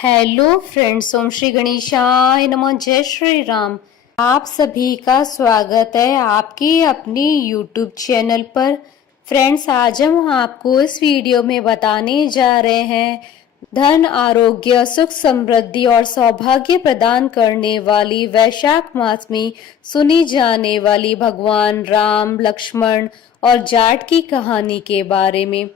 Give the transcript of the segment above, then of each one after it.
Hello friends, ओम श्री गणेशाय नमः। जय श्री राम। आप सभी का स्वागत है आपके अपने यूट्यूब चैनल पर। फ्रेंड्स, आज हम आपको इस वीडियो में बताने जा रहे हैं धन, आरोग्य, सुख, समृद्धि और सौभाग्य प्रदान करने वाली वैशाख मास में सुनी जाने वाली भगवान राम, लक्ष्मण और जाट की कहानी के बारे में।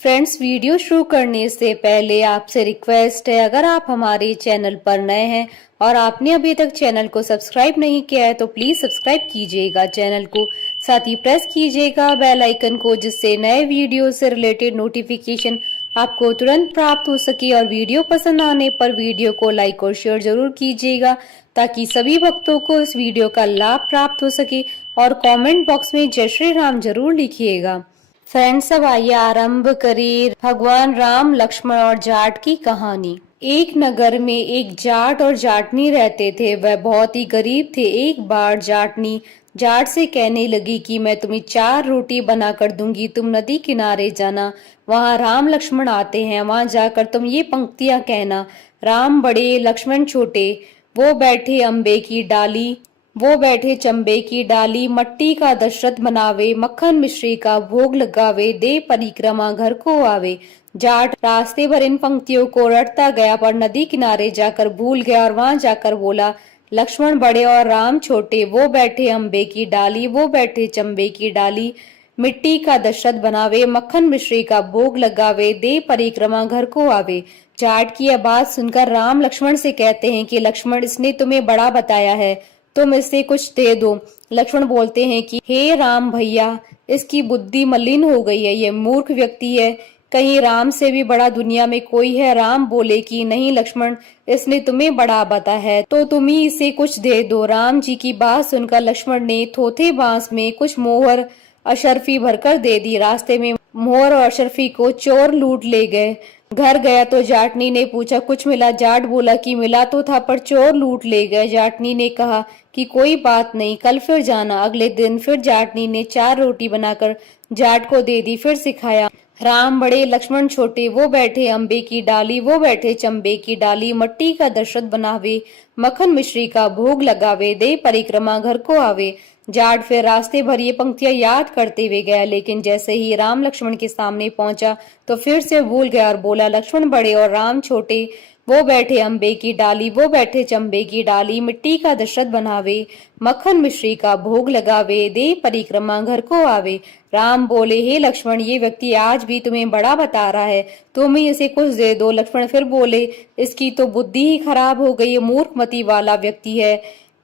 फ्रेंड्स, वीडियो शुरू करने से पहले आपसे रिक्वेस्ट है, अगर आप हमारे चैनल पर नए हैं और आपने अभी तक चैनल को सब्सक्राइब नहीं किया है तो प्लीज सब्सक्राइब कीजिएगा चैनल को। साथ ही प्रेस कीजिएगा बेल आइकन को, जिससे नए वीडियो से रिलेटेड नोटिफिकेशन आपको तुरंत प्राप्त हो सके। और वीडियो पसंद आने पर वीडियो को लाइक और शेयर जरूर कीजिएगा, ताकि सभी भक्तों को इस वीडियो का लाभ प्राप्त हो सके। और कमेंट बॉक्स में जय श्री राम जरूर लिखिएगा। फ्रेंड्स, अब आइए आरंभ करिए भगवान राम, लक्ष्मण और जाट की कहानी। एक नगर में एक जाट और जाटनी रहते थे। वह बहुत ही गरीब थे। एक बार जाटनी जाट से कहने लगी कि मैं तुम्हें 4 रोटी बना कर दूंगी, तुम नदी किनारे जाना, वहाँ राम लक्ष्मण आते हैं, वहाँ जाकर तुम ये पंक्तियां कहना। राम बड़े, लक्ष्मण छोटे, वो बैठे अम्बे की डाली, वो बैठे चंबे की डाली, मट्टी का दशरथ बनावे, मक्खन मिश्री का भोग लगावे, दे परिक्रमा घर को आवे। जाट रास्ते भर इन पंक्तियों को रटता गया, पर नदी किनारे जाकर भूल गया और वहां जाकर बोला, लक्ष्मण बड़े और राम छोटे, वो बैठे अम्बे की डाली, वो बैठे चंबे की डाली, मिट्टी का दशरथ बनावे, मक्खन मिश्री का भोग लगावे, दे परिक्रमा घर को आवे। जाट की यह बात सुनकर राम लक्ष्मण से कहते हैं कि लक्ष्मण, इसने तुम्हें बड़ा बताया है, तुम इससे कुछ दे दो। लक्ष्मण बोलते हैं कि हे राम भैया, इसकी बुद्धि मलिन हो गई है, ये मूर्ख व्यक्ति है, कहीं राम से भी बड़ा दुनिया में कोई है। राम बोले कि नहीं लक्ष्मण, इसने तुम्हें बड़ा बताया है तो तुम ही इसे कुछ दे दो। राम जी की बात सुनकर लक्ष्मण ने थोथे बांस में कुछ मोहर अशर्फी भरकर दे दी। रास्ते में मोहर और अशर्फी को चोर लूट ले गए। घर गया तो जाटनी ने पूछा, कुछ मिला? जाट बोला कि मिला तो था, पर चोर लूट ले गए। जाटनी ने कहा कि कोई बात नहीं, कल फिर जाना। अगले दिन फिर जाटनी ने 4 रोटी बनाकर जाट को दे दी। फिर सिखाया, राम बड़े, लक्ष्मण छोटे, वो बैठे अम्बे की डाली, वो बैठे चंबे की डाली, मट्टी का दशरथ बनावे, मक्खन मिश्री का भोग लगावे, दे परिक्रमा घर को आवे। जाट फिर रास्ते भर ये पंक्तियां याद करते हुए गया, लेकिन जैसे ही राम लक्ष्मण के सामने पहुंचा तो फिर से भूल गया और बोला, लक्ष्मण बड़े और राम छोटे, वो बैठे अम्बे की डाली, वो बैठे चंबे की डाली, मिट्टी का दशरथ बनावे, मक्खन मिश्री का भोग लगावे, दे परिक्रमा घर को आवे। राम बोले, हे लक्ष्मण, ये व्यक्ति आज भी तुम्हें बड़ा बता रहा है, तुम ही इसे कुछ दे दो। लक्ष्मण फिर बोले, इसकी तो बुद्धि ही खराब हो गई, मूर्खमती वाला व्यक्ति है,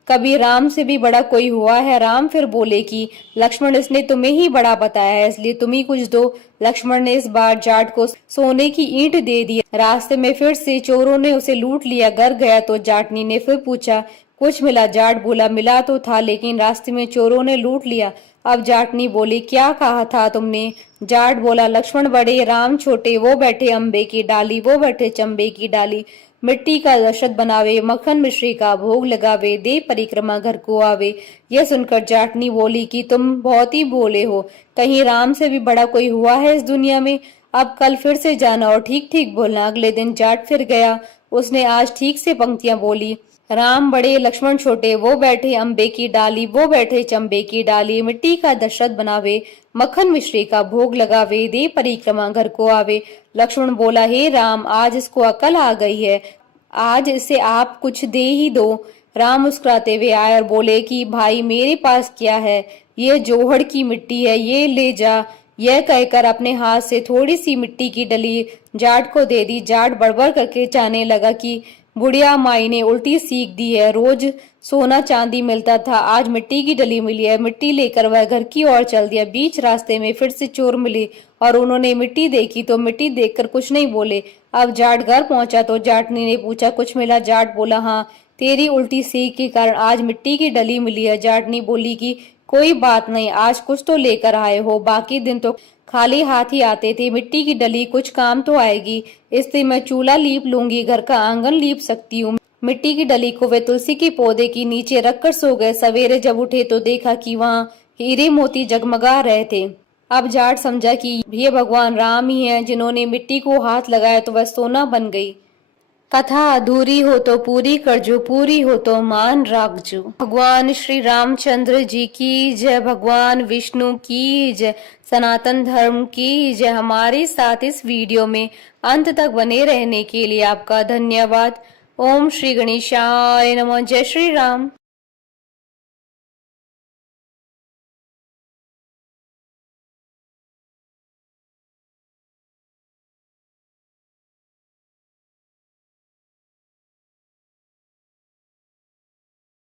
कभी राम से भी बड़ा कोई हुआ है? राम फिर बोले कि लक्ष्मण, इसने तुम्हें ही बड़ा बताया है, इसलिए तुम ही कुछ दो। लक्ष्मण ने इस बार जाट को सोने की ईंट दे दी। रास्ते में फिर से चोरों ने उसे लूट लिया। घर गया तो जाटनी ने फिर पूछा, कुछ मिला? जाट बोला, मिला तो था, लेकिन रास्ते में चोरों ने लूट लिया। अब जाटनी बोली, क्या कहा था तुमने? जाट बोला, लक्ष्मण बड़े, राम छोटे, वो बैठे अम्बे की डाली, वो बैठे चंबे की डाली, मिट्टी का दशरथ बनावे, मक्खन मिश्री का भोग लगावे, दे परिक्रमा घर को आवे। यह सुनकर जाटनी बोली कि तुम बहुत ही भोले हो, कहीं राम से भी बड़ा कोई हुआ है इस दुनिया में? अब कल फिर से जाना और ठीक ठीक बोलना। अगले दिन जाट फिर गया। उसने आज ठीक से पंक्तियां बोली, राम बड़े, लक्ष्मण छोटे, वो बैठे अम्बे की डाली, वो बैठे चंबे की डाली, मिट्टी का दशरथ बनावे, मक्खन मिश्री का भोग लगावे, दे परिक्रमा घर को आवे। लक्ष्मण बोला, हे राम, आज इसको अकल आ गई है, आज इसे आप कुछ दे ही दो। राम मुस्कुराते हुए आए और बोले कि भाई, मेरे पास क्या है, ये जोहड़ की मिट्टी है, ये ले जा। यह कहकर अपने हाथ से थोड़ी सी मिट्टी की डली जाट को दे दी। जाट बड़बड़ करके चाहने लगा कि बुढ़िया माई ने उल्टी सीख दी है, रोज सोना चांदी मिलता था, आज मिट्टी की डली मिली है। मिट्टी लेकर वह घर की ओर चल दिया। बीच रास्ते में फिर से चोर मिले और उन्होंने मिट्टी देखी तो मिट्टी देखकर कुछ नहीं बोले। अब जाट घर पहुंचा तो जाटनी ने पूछा, कुछ मिला? जाट बोला, हाँ, तेरी उल्टी सीख के कारण आज मिट्टी की डली मिली है। जाटनी बोली कि कोई बात नहीं, आज कुछ तो लेकर आए हो, बाकी दिन तो खाली हाथ ही आते थे, मिट्टी की डली कुछ काम तो आएगी। इससे मैं चूल्हा लीप लूंगी, घर का आंगन लीप सकती हूँ। मिट्टी की डली को वे तुलसी के पौधे के नीचे रखकर सो गए। सवेरे जब उठे तो देखा कि वहाँ हीरे मोती जगमगा रहे थे। अब जाट समझा कि ये भगवान राम ही हैं, जिन्होंने मिट्टी को हाथ लगाया तो वह सोना बन गई। कथा अधूरी हो तो पूरी करजो, पूरी हो तो मान राखजो। भगवान श्री रामचंद्र जी की जय, भगवान विष्णु की जय, सनातन धर्म की जय। हमारे साथ इस वीडियो में अंत तक बने रहने के लिए आपका धन्यवाद। ओम श्री गणेशाय नमः। जय श्री राम।